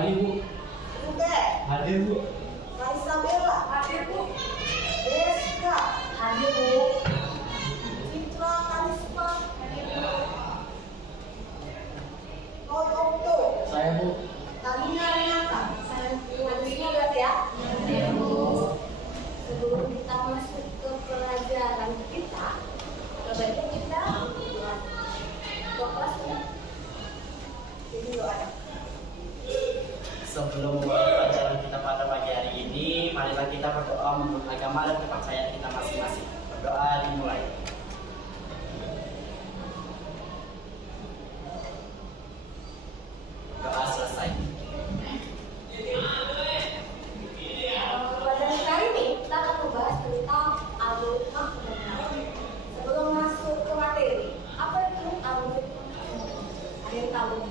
Hadir Bu. Butet. Hadir Bu. Isabella. Hadir Bu. Deska. Hadir Bu. Citra Karisma. Hadir Bu. Roy Okto. Saya Bu. Talina Renata. Saya Hadisnya berarti ya. Hadir Bu. Sebelum kita masuk ke pelajaran kita, sebaiknya kita buat kelas ya. Jadi doa. Sebelum pelajaran kita pada pagi hari ini, marilah kita berdoa menurut agama dan kepercayaan kita masing-masing. Berdoa dimulai. Doa selesai. Pelajaran kali ini kita akan membahas tentang algoritma pembangunan. Sebelum masuk ke materi, apa itu algoritma pembangunan? Ada yang tahu?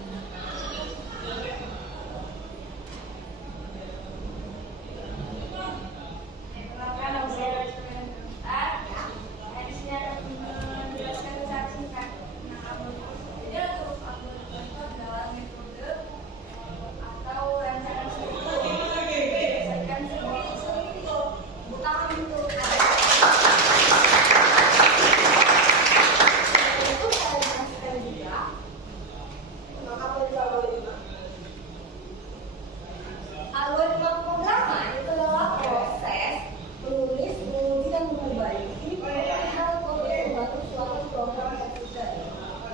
Algoritma pemrograman itu adalah proses menulis, menguji, dan memperbaiki hal kode membantu suatu program komputer.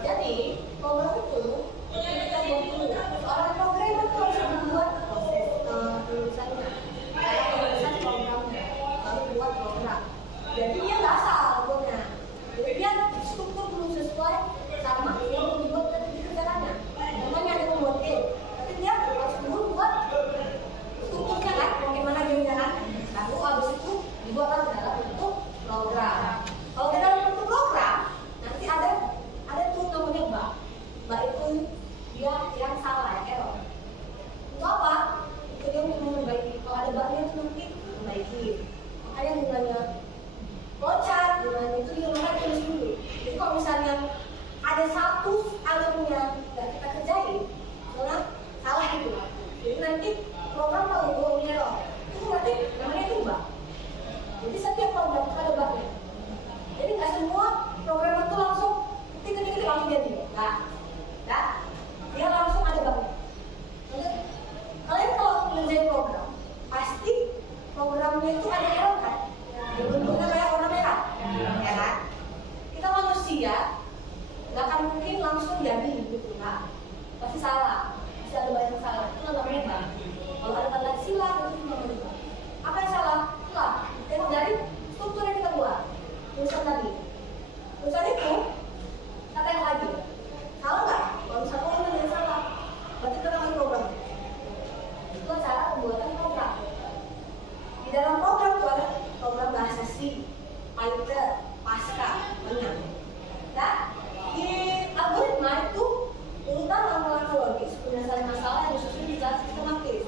Jadi, program itu ketika seorang programmer itu harus membuat proses penulisannya, cara penulisan programnya, lalu buat program. Jadi dia nggak salah algonya. Jadi dia struktur belum sesuai sama yang dibuat dan dikerjakannya. Namanya ada membuat game, tapi dia harus dulu buat strukturnya kan, bagaimana jalan, lalu habis itu dibuatlah dalam bentuk program. Kalau di dalam bentuk program, nanti ada tuh namanya bug. Bug itu dia yang salah ya, error. Itu apa? Itu dia untuk memperbaiki. Kalau ada bugnya itu nanti memperbaiki. Makanya gunanya flowchart, gunanya itu dia makanya tulis dulu. Jadi kalau misalnya ada satu alurnya nggak kita kerjain, karena salah gitu. Jadi nanti program tahu bahwa ini error, itu berarti namanya itu bug. Jadi setiap program itu ada bugnya. Jadi nggak semua program itu langsung ketik langsung jadi. Nggak, dia langsung ada bugnya. Jadi kalian kalau ngerjain program, pasti programnya itu ada error kan? Bentuknya kayak warna merah, ya kan? Kita manusia nggak akan mungkin langsung jadi gitu, nggak. Pasti salah, pasti ada banyak salah. Itu namanya bug. Kalau ada tanda silang itu namanya bug. Apa yang salah? Itulah yang dari struktur yang kita buat. Tulisan tadi. Tulisan itu kata yang lagi. Salah nggak? Kalau misalnya itu yang salah, berarti itu namanya program. Itu cara pembuatan program. Di dalam program itu ada program bahasa C, Python, Pascal, banyak. Nah, di algoritma itu urutan langkah-langkah logis penyelesaian masalah yang disusun secara sistematis.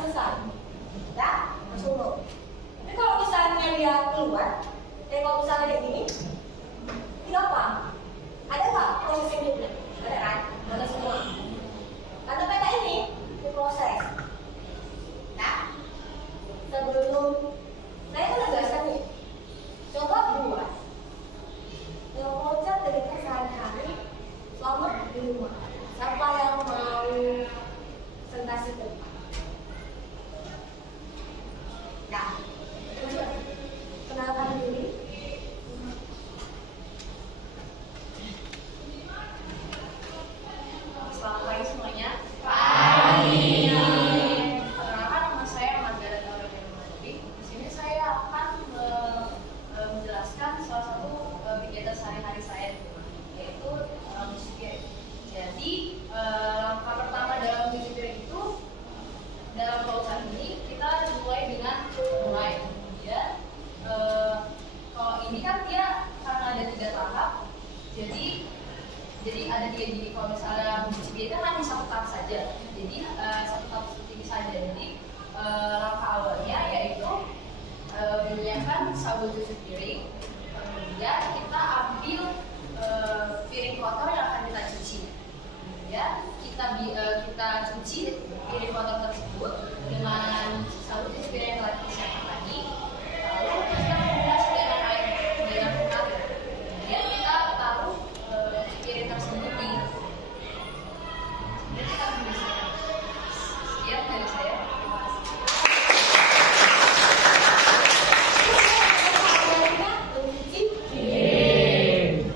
selesai. Ya, langsung no. Tapi kalau misalnya dia keluar, kalau misalnya kayak gini, ini apa? Ada nggak proses hidupnya? Ada kan? Ada semua. Karena peta ini diproses. Nah, sebelum saya kan jelaskan nih, coba buat ngechat dari sehari-hari selama di rumah. Siapa yang mau presentasi ke depan? Nah, kenalkan diri. Selamat pagi semuanya. Pagi. Perkenalkan, nama saya Margaret Aurel Hermawati. Di sini saya akan menjelaskan salah satu kegiatan sehari-hari saya di rumah, yaitu music piring. Jadi langkah pertama dalam music piring itu dalam proses ini kita dimulai dengan mulai. Kemudian kalau ini kan dia karena ada 3 tahap, jadi ada 3 gini. Kalau misalnya music piring kan hanya 1 tahap saja, jadi 1 tahap seperti ini saja. Jadi langkah awalnya yaitu menyiapkan sabun cuci piring, kemudian kita ambil piring kotor yang akan kita cuci, kemudian kita cuci piring kotor tersebut dengan sabun cuci piring yang telah kita siapkan tadi, lalu kita memeras dengan air dengan mengalir, kemudian kita taruh piring tersebut di kemudian kita membersihkan. Sekian dari saya. Terima kasih.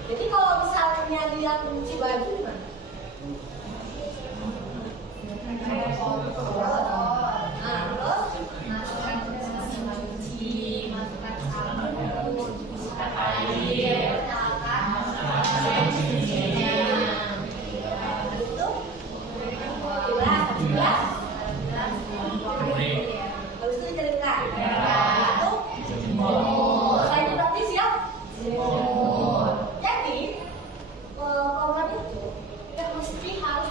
Jadi kalau misalnya dia mencuci baju gimana? Nah, terus Masukkan ke mesin cuci, masukkan sabun, masukkan air, nyalakan mesin cucinya. habis itu bilas, habis itu dicelupkan. Habis itu setelah itu berarti siap. Jadi program itu kita mesti harus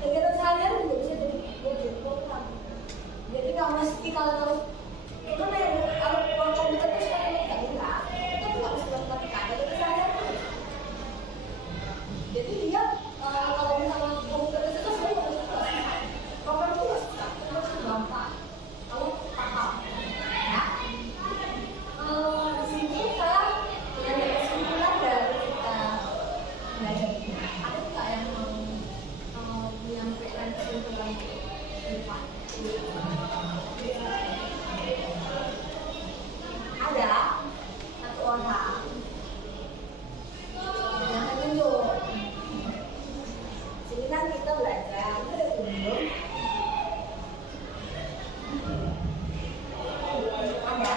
kegiatan seharian juga bisa jadi program. Jadi nggak mesti kalau itu kalau komputer itu sekarang nggak bisa, itu nggak mesti matematika, kegiatan seharian terus. Jadi dia kalau misalnya komputer itu sebenarnya nggak bisa selesai. Program itu nggak susah, itu gampang. Kamu paham? Ya. Di sini saya dengan kesimpulan dari kita belajar ini. Ada nggak yang mau menyampaikan kesimpulan ke depan? Ada 1 orang yang menunjuk. Sini kan kita belajar, itu ada belum? Ada.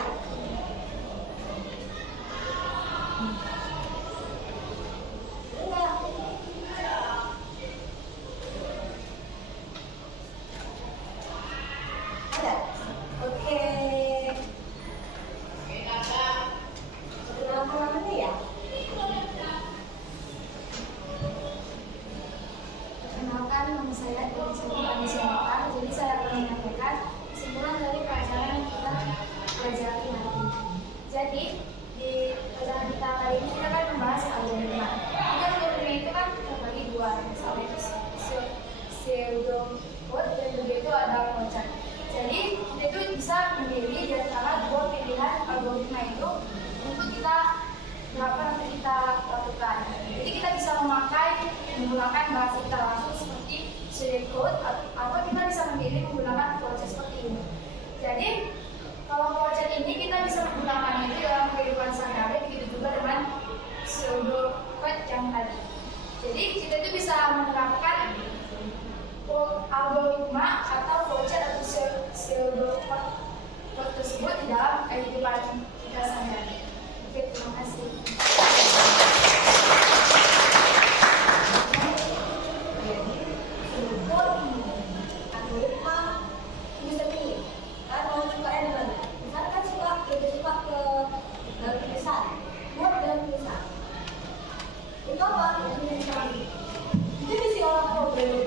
Enggak. Ada. Oke. Kenapa namanya ya? Perkenalkan, nama saya Dewi Siapkan. Jadi saya akan menyampaikan kesimpulan dari pelajaran yang kita pelajari hari ini. Jadi di pelajaran kita kali ini kita kan membahas algoritma. Algoritma itu kan terbagi 2, misalnya itu pseudocode dan juga itu ada flowchart. Jadi kita itu bisa memilih di antara 2 pilihan algoritma itu untuk kita berapa nanti kita lakukan. Jadi kita bisa menggunakan bahasa kita langsung seperti pseudocode atau kita bisa memilih menggunakan flowchart seperti ini. Jadi kalau flowchart ini kita bisa menggunakan itu dalam kehidupan sehari-hari, begitu juga dengan pseudocode yang tadi. Jadi kita itu bisa menerapkan algoritma atau flowchart atau pseudocode tersebut di dalam kehidupan kita sehari-hari. Oke, terima kasih. Algoritma bisa pilih. Kan mau suka yang mana? Misalnya kan lebih suka ke dalam tulisan, buat dalam tulisan. Itu apa? Yang bisa. Jadi si orang programmer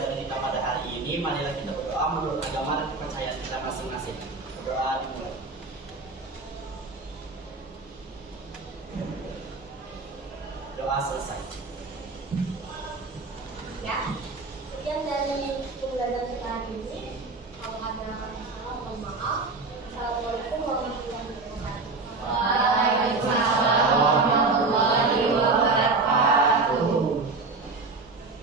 pembelajaran kita pada hari ini. Marilah kita berdoa menurut agama dan kepercayaan kita masing-masing. Berdoa dimulai. Doa selesai. Ya, sekian dari pembelajaran kita hari ini.